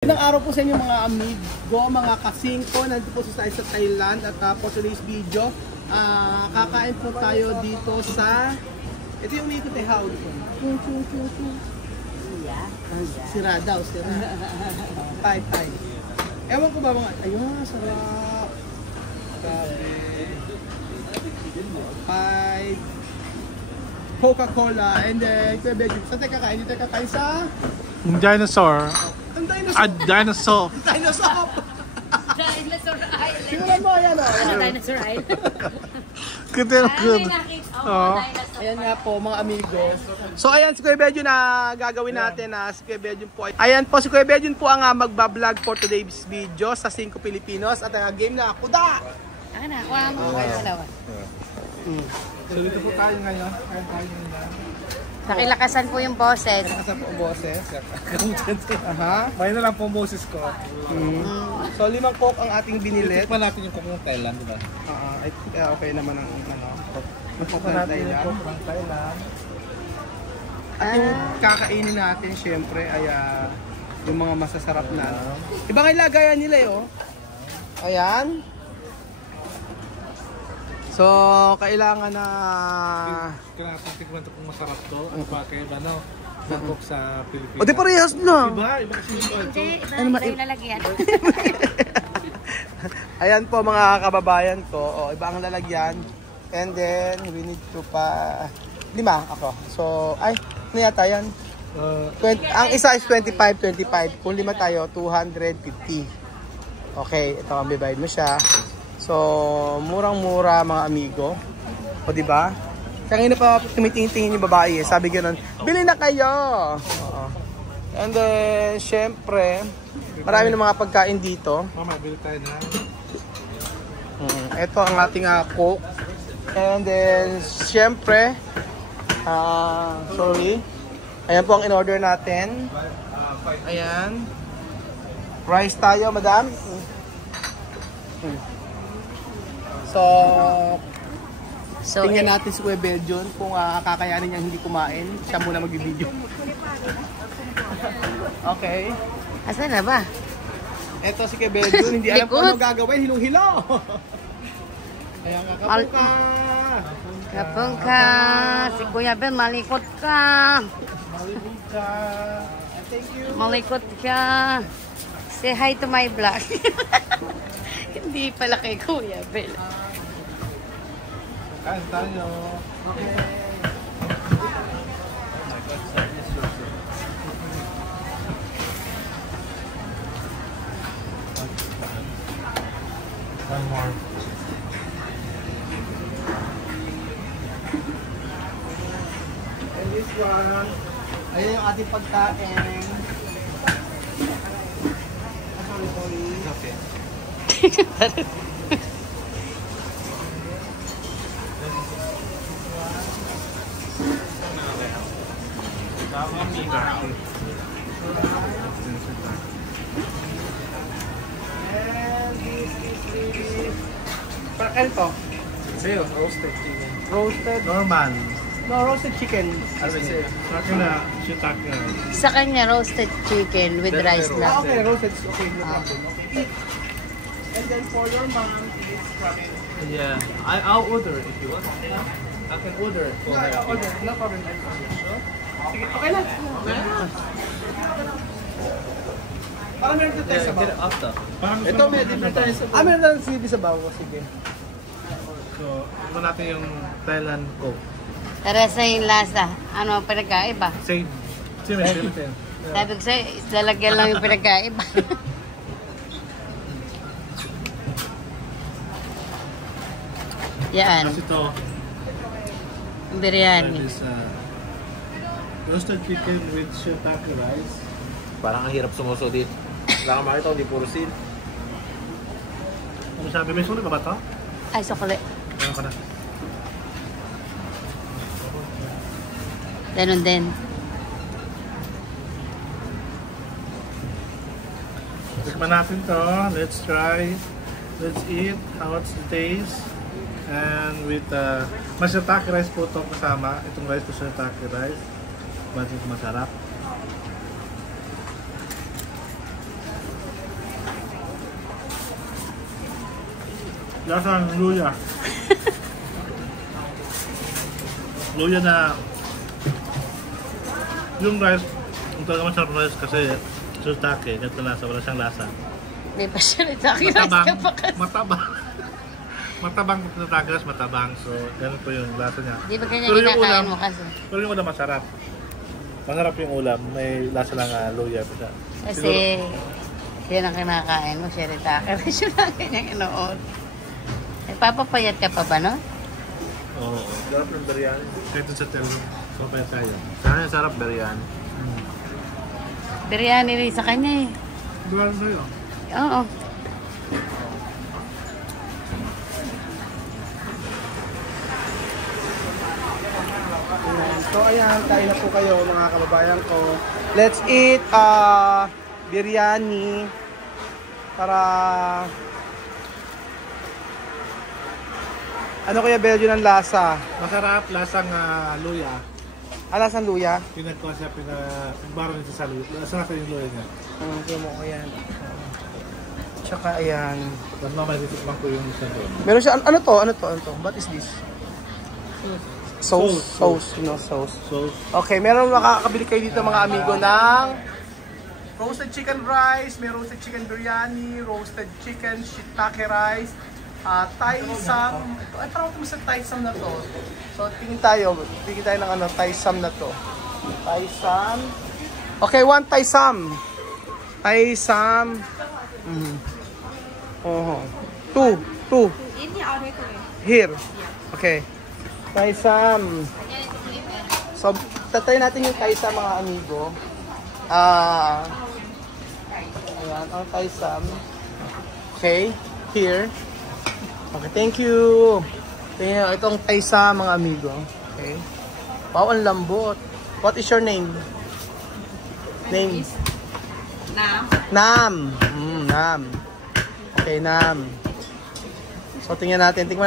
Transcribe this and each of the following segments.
Magandang araw po sa inyo mga amigo, mga kasingko. Nandito po sa Thailand at for today's video, kakain po tayo dito sa... Ito yung umiikot eh, how? Sira daw, sira. Tay. Ewan ko ba mga... Ayun, sarap. Grabe. Coca-Cola and then saan tayo kakain? Dito kakain sa... Dinosaur. Ang dinosaur. Dinosaur. Dinosaur. Dinosaur Island. Simulan mo, ayan o. Dinosaur Island. Good. Good. Ayan nga po mga amigo. So ayan si Kuya Bedjo na gagawin natin na si Kuya Bedjo po. Ayan po si Kuya Bedjo po ang magbablog for today's video sa 5 Pilipinos at game na kuda. Ana, kuha mo kayo dalawa. So dito po tayo ngayon. Nakilakasan po yung boses. Nakasan po ang boses. Aha. May na lang po ang boses ko. So 5 coke ang ating binilit. Tikman natin yung coke ng Thailand, di ba? Okay naman ang coke Tikman ng natin yung Thailand. coke ng Thailand. At yung kakainin natin syempre ay yung mga masasarap na. Iba nga lagayan nila eh, oh. Ayan. So, kailangan na... Kailangan tikman ito kung masarap to. Ano ba kayo ba, no? Ng coke sa Pilipinas. O, di parehas lang. Iba kasi ito. Hindi, iba yung lalagyan. Ayan po mga kababayan ko. O, iba ang lalagyan. And then, we need to pa... 5 ako. So, ay, ano yata yan? Ang isa is 25. Kung 5 tayo, 250. Okay, ito ang bibayad mo siya. So, murang-mura mga amigo. O, diba? Kanina pa tumitingin yung babae eh. Sabi gano'n, bili na kayo! Oo. And then, syempre, marami ng mga pagkain dito. Mama, bili tayo na. Ito ang ating coke. And then, syempre, sorry. Ayan po ang in-order natin. Ayan. Rice tayo, madam. So, tingnan natin si Kuya Bedjon kung kakayanin niya hindi kumain. Siya muna mag-video. Okay. Asan na ba? Eto si Kuya Bedjon, hindi alam kung ano gagawin. Hilong-hilo! Ayan ka, kapong ka! Kapong ka. Si Kuya Ben, malikot ka. Malikot ka. Thank you. Malikot ka. Say hi to my vlog. Hindi pala kay Kuya Ben. Kain tayo. Okay. One more. And this one, ayan yung ating pagkain. Sorry. Okay. And this is really... Ano to? Sa'yo, roasted chicken. Roasted? Normal. No, roasted chicken. Ano sa'yo? Sa akin na, shiitake. Sa kanya, roasted chicken with rice lang. Okay, roasted. Okay, no problem. Okay. And then for your mom, is ramen. Yeah, I'll order it if you want. I can order it for her. Order. No problem. Sige, okay lang. Para meron tayo Yeah, sa get it bawo. after. Ito may different tayo sa bawo. Meron tayo sibi sa bawo. Sige. So, ito natin yung Thailand coke. Para sa yung lasa. Ano, pinagkaiba? Same. Same. Sabi ko sa'yo, lalagyan lang yung pinagkaiba. Yan, Kasi ito, biryani. is roasted chicken with shiitake rice. Parang ang hirap sumuso dito. Baka makita ko, di puro sin. Ano sabi? May sulit ba ito? Ay, sukli. Meron ka na. Ganun din. Tikman natin to. Let's try. Let's eat. How it's the taste. And with may shiitake rice po ito kasama. Itong rice po shiitake rice. Bakit masarap. Lasa ng luya. Luya na yung rice, ang talaga masarap rice kasi shiitake, ganito lasa, wala siyang lasa. Hindi pa siya rin Matabang, ka pa kasi. matabang. Matabang kung tinatagas, matabang. So, ganun po yung lasa niya. Di ba ganyan Pero yung kinakain ulam, mo kasi? pero yung ulam masarap. Masarap yung ulam, may lasa lang luya. Kasi yan ang kinakain mo, shiitake. Siya lang kanyang inood. Nagpapapayat ka pa ba, no? Oo. Sarap ng biryani. Kahit sa telo, papayat tayo. Sana sarap biryani. Biryani rin sa kanya eh. Biryani tayo. Oo. So ayan, kain na po kayo mga kababayan ko. Let's eat biryani para ano kaya Belgian ang lasa? Masarap, lasang luya. Alasang luya? Pinagkuha siya, pinag-baro niya sa luya. Lasa yung luya niya. Okay mo ko yan. Tsaka ayan. Tapos mamaya titikman ko yung isa doon. Meron siya, ano to? What is this? Sauce. Sauce. Sauce. Sauce. Okay, meron makakabili kayo dito mga amigo ng roasted chicken rice, may roasted chicken biryani, roasted chicken shiitake rice, Thai sam. Ay, parang ito sa Thai sam na to. So, tingin tayo ng ano, Thai sam na to. Thai sam. Okay, one Thai sam. Thai sam. Two. Here. Okay. Thai sam. So, tatry natin yung Thai sam mga amigo. Ayan, ang Thai sam. Okay, here. Okay, thank you. Tingnan, itong Thai sam mga amigo. Okay. Wow, ang lambot. What is your name? Name? Nam. Nam. Okay, Nam. So, tingnan natin itong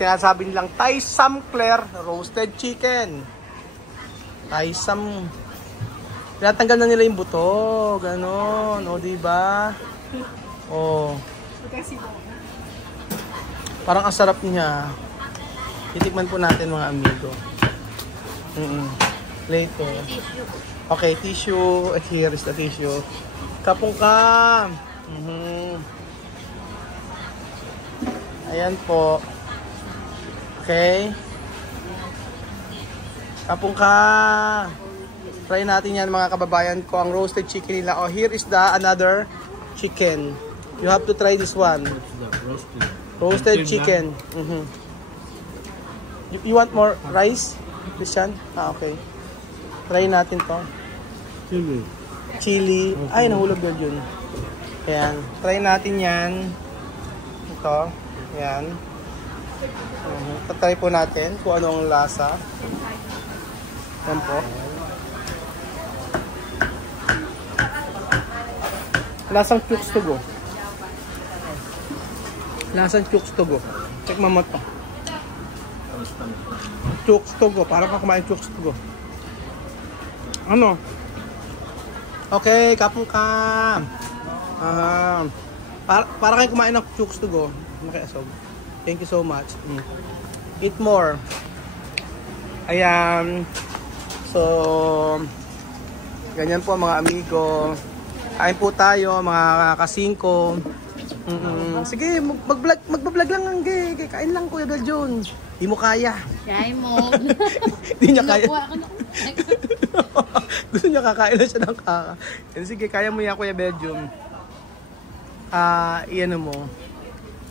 tinasabi nilang Thai Sam Claire roasted chicken. Thai Sam. Tinatanggal na nila yung buto. Ganon. O, diba? O. Parang ang sarap niya. Titikman po natin mga amigo. Later. Okay, tissue. Here is the tissue. Kapong ka. Ayan po. Okay. Kapong ka. Try natin yan mga kababayan ko. Ang roasted chicken nila. Oh, here is the another chicken. You have to try this one. Roasted chicken. You want more rice? This one? Okay. Try natin to. Chili. Ay, nahulog yun. Ayan. Try natin yan. Ito. Ayan. Tatry po natin kung ano ang lasa. Ayan po. Lasang chooks to go. Lasang chooks to go. Check mo to. Chooks to go. Parang ka kumain chooks to go. Ano? Okay, kapong ka. Para kayo kumain ng chooks to go. Nakiasog. Thank you so much. Eat more. Ayan. So, ganyan po mga amigo. Kain po tayo mga kasingko. Sige, magbablog lang ang gay. Kain lang Kuya Belgian. Di mo kaya. Kaya mo. Di niya kaya. Gusto niya kakain na siya ng kaka. Sige, kaya mo yan Kuya Belgian. Iyan mo.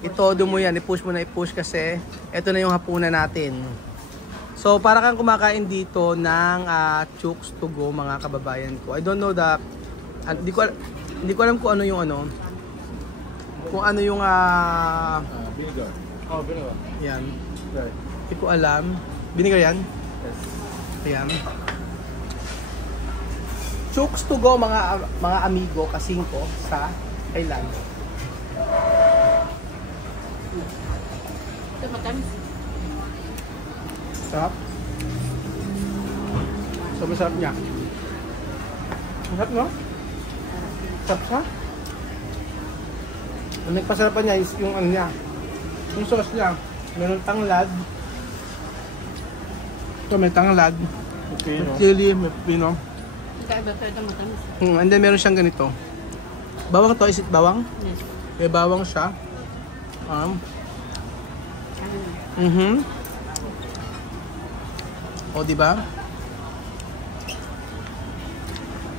Itodo mo yan, i-push mo na i-push kasi ito na yung hapunan natin. So, para kang kumakain dito ng chooks to go mga kababayan ko. I don't know hindi ko alam kung ano yung Vinegar. Oh, vinegar. Yan. Right. Hindi ko alam. Vinegar yan? Yes. Ayan. Chooks to go mga amigo kasingko sa Thailand. Ito matamis. Sarap. So, masarap niya. Masarap, no? Sarap siya. Ang nagpasarapan niya is yung ano niya. Yung sauce niya, meron tanglad. Ito may tanglad. Pipino. Chili, may pino. Kaya ba ito matamis? And then meron siyang ganito. Bawang to, is it bawang? Yes. May bawang siya. O, diba?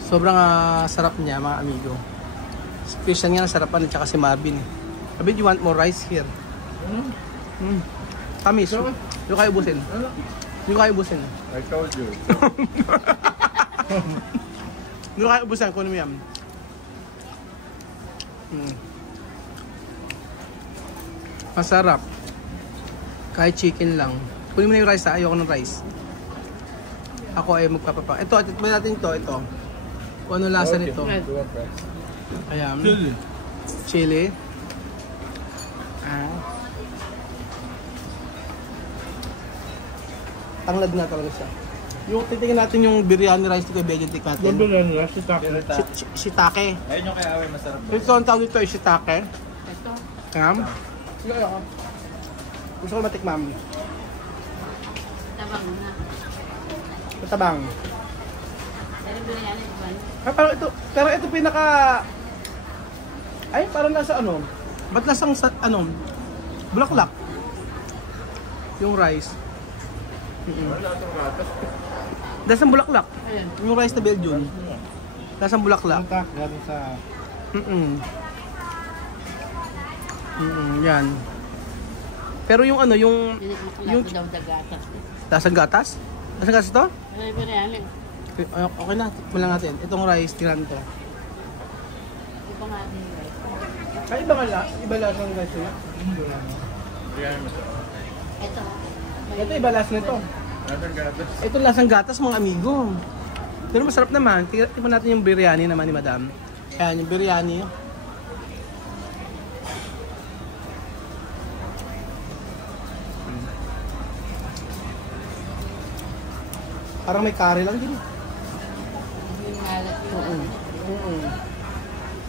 Sobrang sarap niya, mga amigo. Special nga, sarapan at saka si Marvin. Sabi, do you want more rice here? Tamis. Yung kayo ubusin. Yung kayo ubusin. I told you. Yung kayo ubusin, kunin mo yan. Masarap. Kahit chicken lang. Kunin mo na yung rice ha. Ayoko ng rice. Ako ay magpapapa. Ito natin ito. Kung ano lasa nito. Ayan. Chili. Tanglad nga talaga siya. Yung titingnan natin yung biryani rice dito kay Vegetic natin. Doon nila, shiitake. Shiitake. Ayun yung kay Awe masarap. Ito ang tawag dito ay shiitake. Ito. Ayan. Sige ako. Gusto ko matikmam. Tabang na. Matabang. Pero biryani ito ba? Pero ito pinaka... Ay, parang nasa ano? Ba't lasang ano? Bulaklak. Yung rice. Lasang bulaklak. Ayun. Yung rice na Belgian. Lasang bulaklak. Galing sa... Yan. Pero yung ano, yung Yung daw dagatas. lasang gatas? Lasang gatas to? Ay, biryani. Okay na, tikman lang natin. Itong rice, tingnan to. Iba nga din rice. Ay, iba lasang rice yun. Ito. Ito, iba lasa nito. Lasang gatas. Ito lasang gatas, mga amigo. Pero masarap naman. Tingnan natin yung biryani naman ni Madam. Ayan, yung biryani. Parang may curry lang din. Yung halat yun.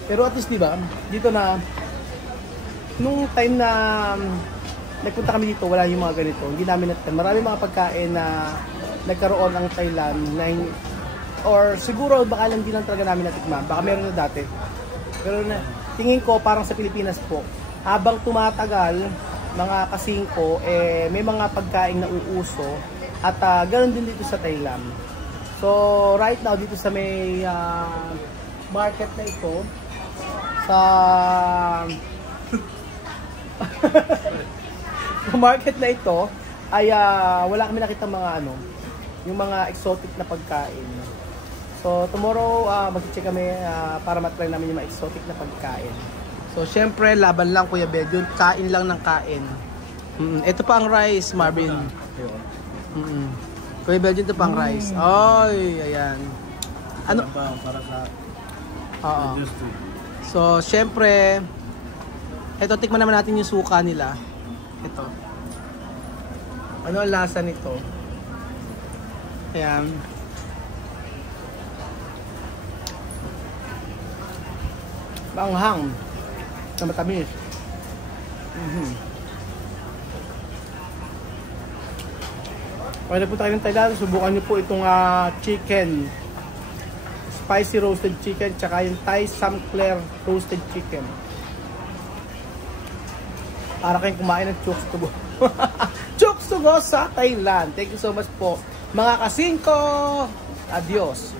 Pero at least, di ba, dito na, nung time na nagpunta kami dito, wala yung mga ganito. Hindi namin natin. Marami mga pagkain na nagkaroon ang Thailand na, or siguro baka lang din lang talaga namin natikman. Baka meron na dati. Pero na, tingin ko parang sa Pilipinas po, habang tumatagal, mga kasingko, may mga pagkain na uuso at ganoon din dito sa Thailand. So, right now, dito sa may market na ito, sa market na ito, ay wala kami nakita mga yung mga exotic na pagkain. So, tomorrow, mag-check kami para matry namin yung mga exotic na pagkain. So, syempre, laban lang, Kuya Bedyon, kain lang ng kain. Ito pa ang rice, Marvin. Kuya Bedyon, ito pa ang rice. Ay, ayan. Ano? Para sa... Oo. So, syempre, ito, tikman naman natin yung suka nila. Ito. Ano ang lasa nito? Ayan. Maanghang. Na matamis. Okay na po tayo ng Thailand. Subukan nyo po itong chicken. Spicy roasted chicken. Tsaka yung Thai Samclair roasted chicken. Para kayong kumain ng chok sugo. Chok sugo sa Thailand. Thank you so much po. Mga kasingko. Adios.